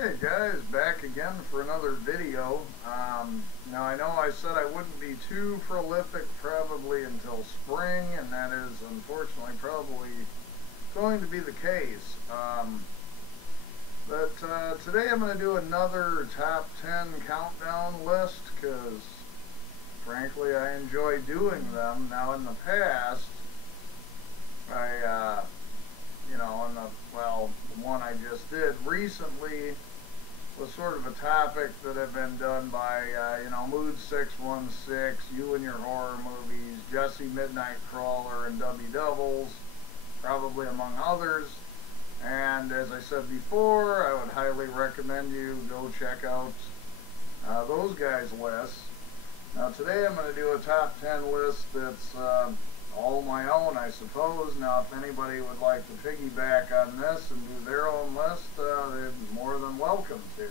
Hey guys, back again for another video. Now I know I said I wouldn't be too prolific probably until spring, and that is unfortunately probably going to be the case. But today I'm going to do another top 10 countdown list because frankly I enjoy doing them. Now in the past, I the one I just did recently was sort of a topic that had been done by, Mood 616, You and Your Horror Movies, Jesse Midnight Crawler, and W Doubles, probably among others. And as I said before, I would highly recommend you go check out those guys' lists. Now today I'm going to do a top 10 list that's all my own, I suppose. Now if anybody would like to piggyback on this and do their own list, they're more than welcome to.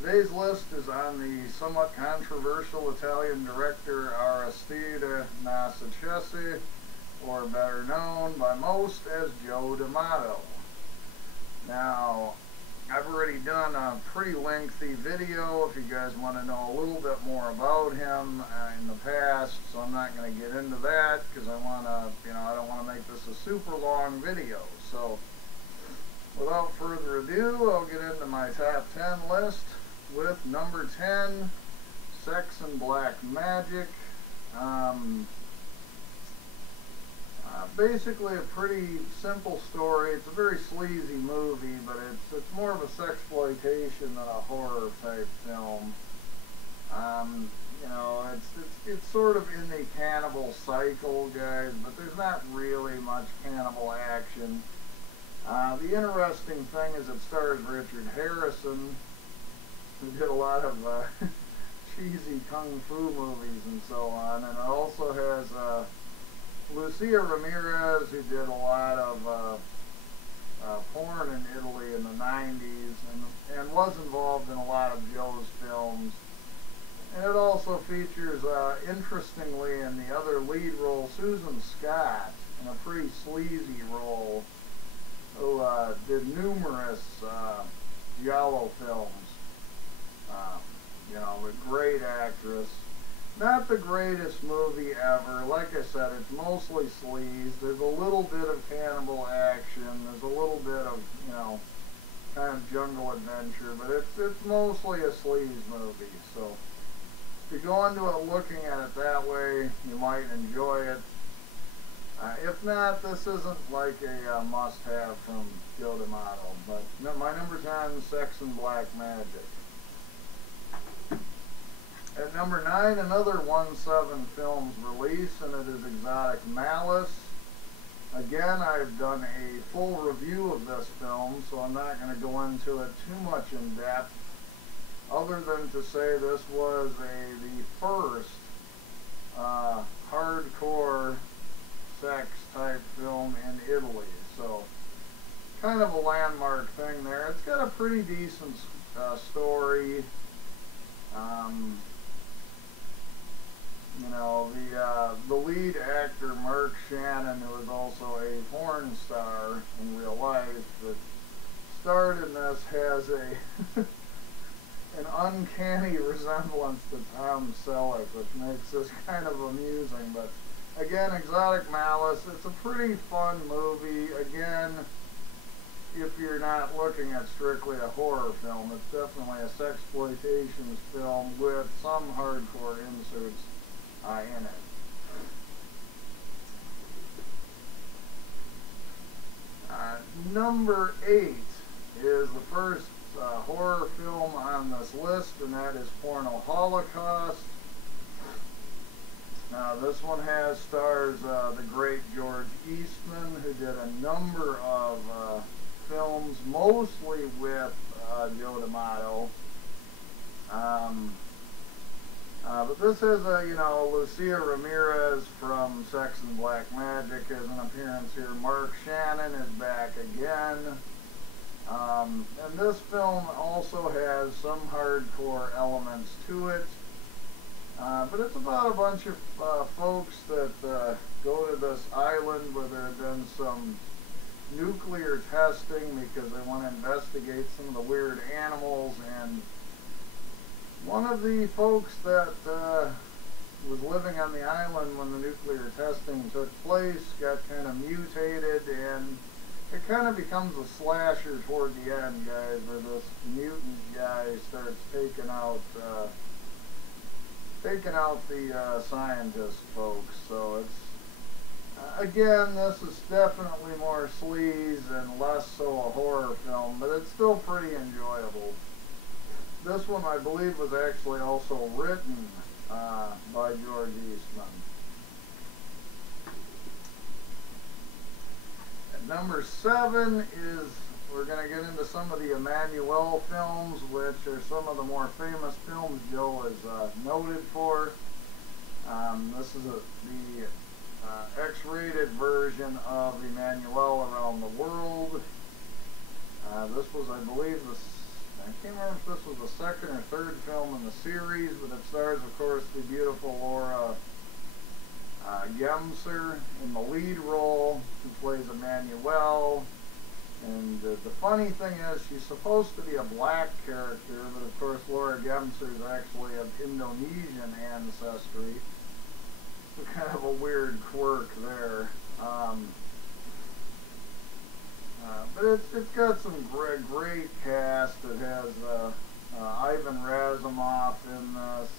Today's list is on the somewhat controversial Italian director Aristide Nasacesi, or better known by most as Joe Damato. Now, I've already done a pretty lengthy video if you guys want to know a little bit more about him in the past, so I'm not going to get into that because I don't want to make this a super long video. So, without further ado, I'll get into my top 10 list with number 10, Sex and Black Magic. Basically a pretty simple story. It's a very sleazy movie, but it's more of a sexploitation than a horror type film. It's sort of in the cannibal cycle, guys, but there's not really much cannibal action. The interesting thing is it stars Richard Harrison, who did a lot of cheesy kung fu movies and so on, and it also has Lucia Ramirez, who did a lot of porn in Italy in the 90s and was involved in a lot of Joe's films. And it also features, interestingly, in the other lead role, Susan Scott, in a pretty sleazy role, who did numerous giallo films. A great actress. Not the greatest movie ever. Like I said, it's mostly sleaze. There's a little bit of cannibal action. There's a little bit of, kind of jungle adventure. But it's mostly a sleaze movie. So if you go into it looking at it that way, you might enjoy it. If not, this isn't like a must-have from Joe Damato. But my number 10, Sex and Black Magic. At number 9, another 1/7 Films release, and it is Exotic Malice. Again, I've done a full review of this film, so I'm not going to go into it too much in depth, other than to say this was the first hardcore sex type film in Italy. So, kind of a landmark thing there. It's got a pretty decent story. The lead actor, Mark Shannon, who is also a porn star in real life, that starred in this, has an uncanny resemblance to Tom Selleck, which makes this kind of amusing. But again, Exotic Malice, it's a pretty fun movie. Again, if you're not looking at strictly a horror film, it's definitely a sexploitation film with some hardcore inserts in it. Number 8 is the first horror film on this list, and that is Porno Holocaust. Now, this one stars the great George Eastman, who did a number of films, mostly with Joe Damato. But this is Lucia Ramirez from Sex and Black Magic has an appearance here. Mark Shannon is back again. And this film also has some hardcore elements to it. But it's about a bunch of folks that go to this island where there have been some nuclear testing because they want to investigate some of the weird animals, and one of the folks that was living on the island when the nuclear testing took place got kind of mutated, and it kind of becomes a slasher toward the end, guys, where this mutant guy starts taking out the scientist folks. So it's again, this is definitely more sleaze and less so a horror film, but it's still pretty enjoyable. This one, I believe, was actually also written by George Eastman. At number 7 is, we're going to get into some of the Emmanuel films, which are some of the more famous films Joe is noted for. This is the X-rated version of Emmanuel Around the World. This was, I believe, I can't remember if this was the second or third film in the series, but it stars, of course, the beautiful Laura Gemser in the lead role, who plays Emmanuel. And the funny thing is, she's supposed to be a black character, but of course Laura Gemser is actually of Indonesian ancestry. So kind of a weird quirk there. But it's got some great cast. It has Ivan Razumov in this,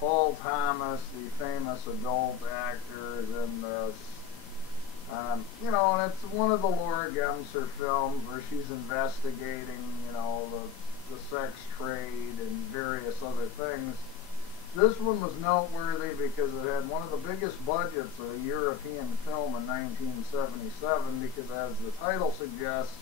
Paul Thomas, the famous adult actor, is in this. You know, and it's one of the Laura Gemser films where she's investigating, you know, the sex trade and various other things. This one was noteworthy because it had one of the biggest budgets of a European film in 1977, because as the title suggests,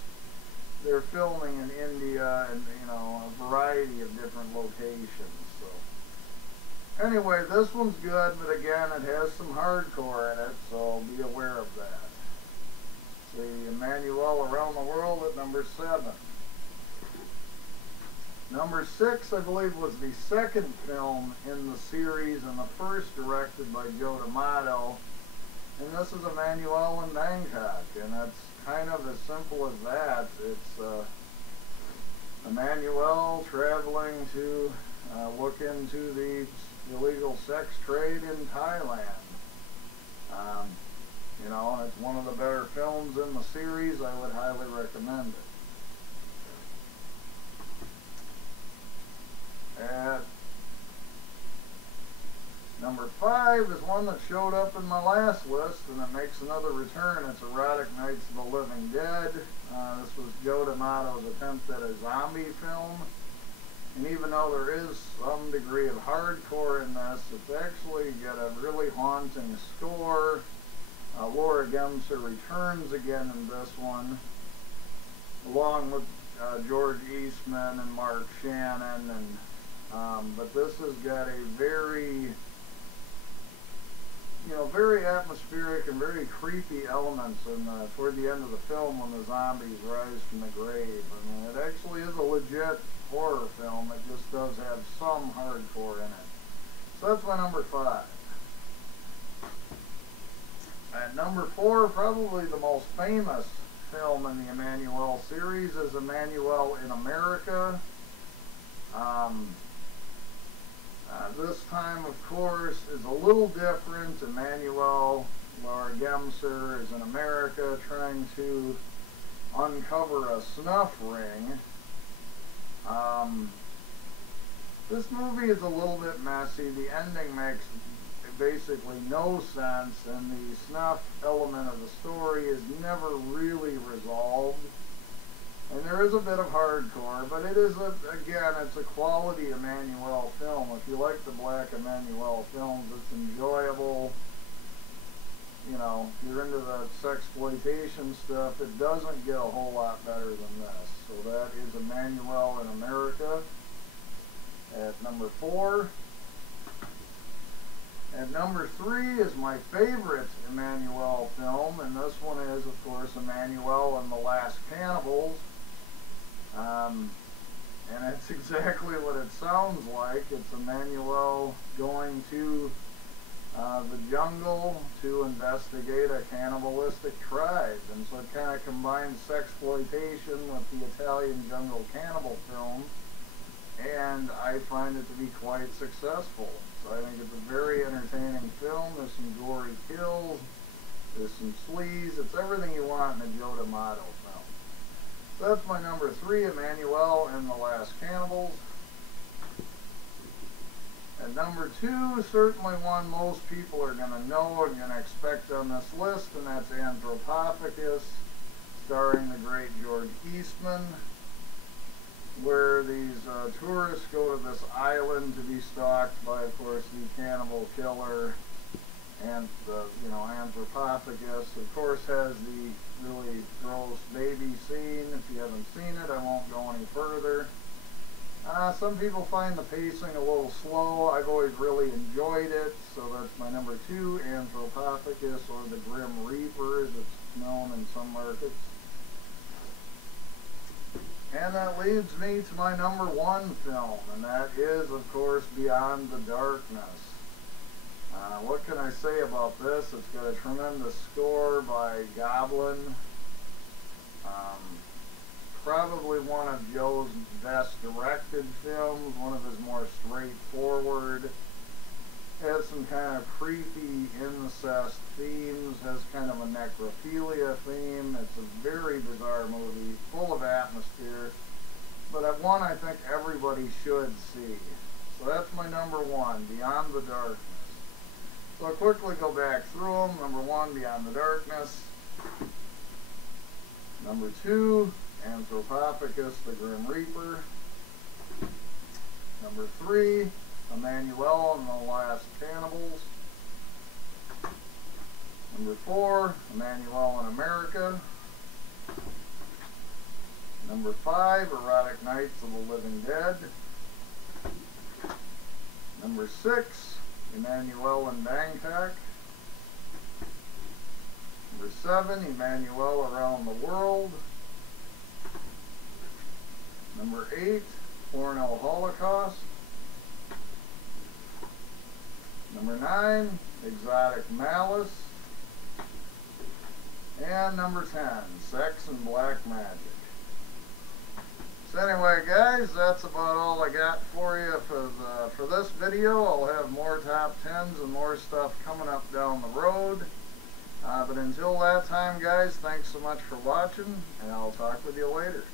they're filming in India and, you know, a variety of different locations. So anyway, this one's good, but again, it has some hardcore in it, so be aware of that. The Emmanuel Around the World at number 7. Number 6, I believe, was the second film in the series and the first directed by Joe Damato. And this is Emmanuel in Bangkok, and it's kind of as simple as that. It's Emmanuel traveling to look into the illegal sex trade in Thailand. You know, and it's one of the better films in the series. I would highly recommend it. At number 5 is one that showed up in my last list, and it makes another return. It's Erotic Nights of the Living Dead. This was Joe D'Amato's attempt at a zombie film. And even though there is some degree of hardcore in this, it's actually got a really haunting score. Laura Gemser returns again in this one, along with George Eastman and Mark Shannon, and but this has got a very, you know, very atmospheric and very creepy elements in toward the end of the film when the zombies rise from the grave. I mean, it actually is a legit horror film. It just does have some hardcore in it. So that's my number 5. At number 4, probably the most famous film in the Emmanuel series is Emmanuel in America. This time, of course, is a little different. Emmanuel, Laura Gemser, is in America trying to uncover a snuff ring. This movie is a little bit messy. The ending makes basically no sense, and the snuff element of the story is never really resolved. And there is a bit of hardcore, but it is, again, it's a quality Emmanuel film. If you like the black Emmanuel films, it's enjoyable. You know, if you're into the sexploitation stuff, it doesn't get a whole lot better than this. So that is Emmanuel in America at number 4. At number 3 is my favorite Emmanuel film, and this one is, of course, Emmanuel and the Last Cannibals. And it's exactly what it sounds like. It's Emmanuel going to the jungle to investigate a cannibalistic tribe. And so it kind of combines sexploitation with the Italian jungle cannibal film, and I find it to be quite successful. So I think it's a very entertaining film. There's some gory kills, there's some sleaze, it's everything you want in a Joe Damato film. So that's my number 3, Emmanuel and the Last Cannibals. And number 2, certainly one most people are going to know and going to expect on this list, and that's Anthropophagus, starring the great George Eastman, where these tourists go to this island to be stalked by, of course, the cannibal killer, and Anthropophagus. Of course, has the really gross baby scene. If you haven't seen it, I won't go any further. Some people find the pacing a little slow. I've always really enjoyed it, so that's my number 2, Anthropophagus, or the Grim Reaper, as it's known in some markets. And that leads me to my number 1 film, and that is, of course, Beyond the Darkness. What can I say about this? It's got a tremendous score by Goblin. Probably one of Joe's best directed films, one of his more straightforward. Has some kind of creepy incest themes, has kind of a necrophilia theme. It's a very bizarre movie, full of atmosphere, but one I think everybody should see. So that's my number 1, Beyond the Darkness. So I'll quickly go back through them. Number 1, Beyond the Darkness. Number 2, Anthropophagus, the Grim Reaper. Number 3, Emmanuel and the Last Cannibals. Number 4, Emmanuel in America. Number 5, Erotic Nights of the Living Dead. Number 6, Emmanuel in Bangkok. Number 7, Emmanuel Around the World. Number 8, Porno Holocaust. Number 9, Exotic Malice. And number 10, Sex and Black Magic. So anyway, guys, that's about all I got for you for this video. I'll have more top 10s and more stuff coming up down the road. But until that time, guys, thanks so much for watching, and I'll talk with you later.